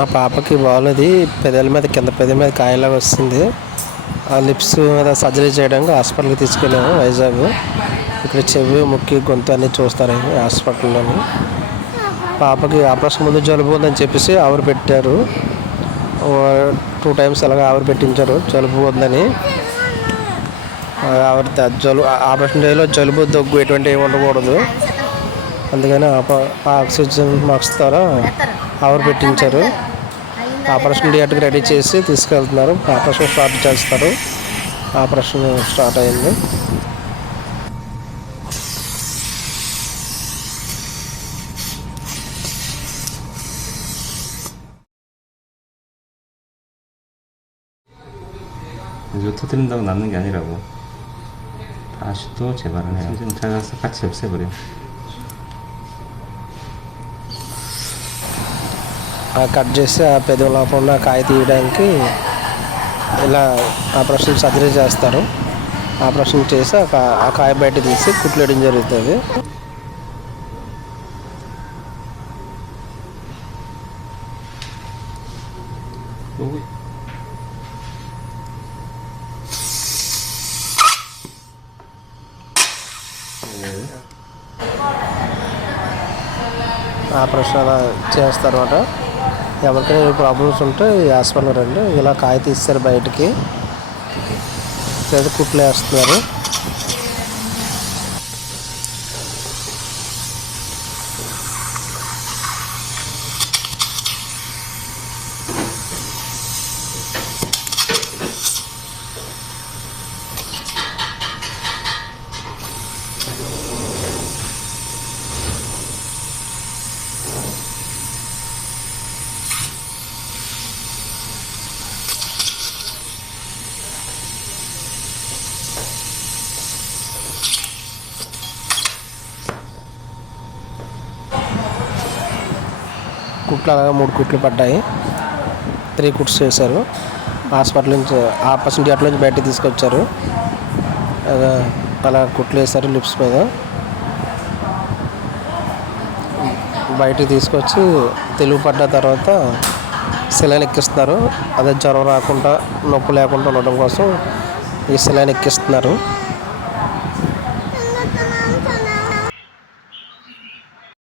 మా పాపకి బాగాలేదు, పెదాల మీద కింద పెదాల మీద కాయలాగా వస్తుంది. ఆ లిప్స్ మీద సర్జరీ చేయడానికి హాస్పిటల్కి తీసుకెళ్ళాము వైజాగ్. ఇక్కడ చెవి, ముక్కు, గొంతు అన్నీ చూస్తారండి హాస్పిటల్లోని. పాపకి ఆపరేషన్ ముందు జలుబు ఉందని చెప్పేసి ఆవిరి పెట్టారు. 2 times అలాగా ఆవిరి పెట్టించారు జలుబు ఉందని. ఆపరేషన్ డేలో జలుబు, దగ్గు ఎటువంటి ఏమి ఉండకూడదు. అందుకని ఆక్సిజన్ మాస్క్ ద్వారా ఆవిరి పెట్టించారు. ఆపరేషన్ థియేటర్కి రెడీ చేసి తీసుకెళ్తున్నారు. ఆపరేషన్ స్టార్ట్ చేస్తారు. ఆపరేషన్ స్టార్ట్ అయింది. 이거 터뜨린다고 남는 게 아니라고. 다시 또 재발을 해요. 지금 찾아서 같이 없애버려. కట్ చేసి ఆ పెదవి లోపల ఉన్న కాయ తీయడానికి ఇలా ఆపరేషన్ సర్జరీ చేస్తారు. ఆపరేషన్ చేసి ఆ కాయ బయట తీసి కుట్లేయడం జరుగుతుంది. ఆపరేషన్ అలా చేస్తారన్నమాట. ఎవరికైనా ప్రాబ్లమ్స్ ఉంటే ఈ హాస్పిటల్ రండి. ఇలా కాయ తీస్తారు బయటికి, లేదా కుట్లు వేస్తున్నారు. కుట్లు అలాగా 3 కుట్లు పడ్డాయి. 3 కుట్స్ చేశారు. హాస్పిటల్ నుంచి ఆపరేషన్ థియేటర్ నుంచి బయటకు తీసుకొచ్చారు. అలా కుట్లు వేశారు లిప్స్ మీద. బయటికి తీసుకొచ్చి తెలుగు పడ్డ తర్వాత సెలైన్ ఎక్కిస్తున్నారు. అదే జ్వరం రాకుండా, నొప్పి లేకుండా ఉండడం కోసం ఈ సెలైన్ ఎక్కిస్తున్నారు.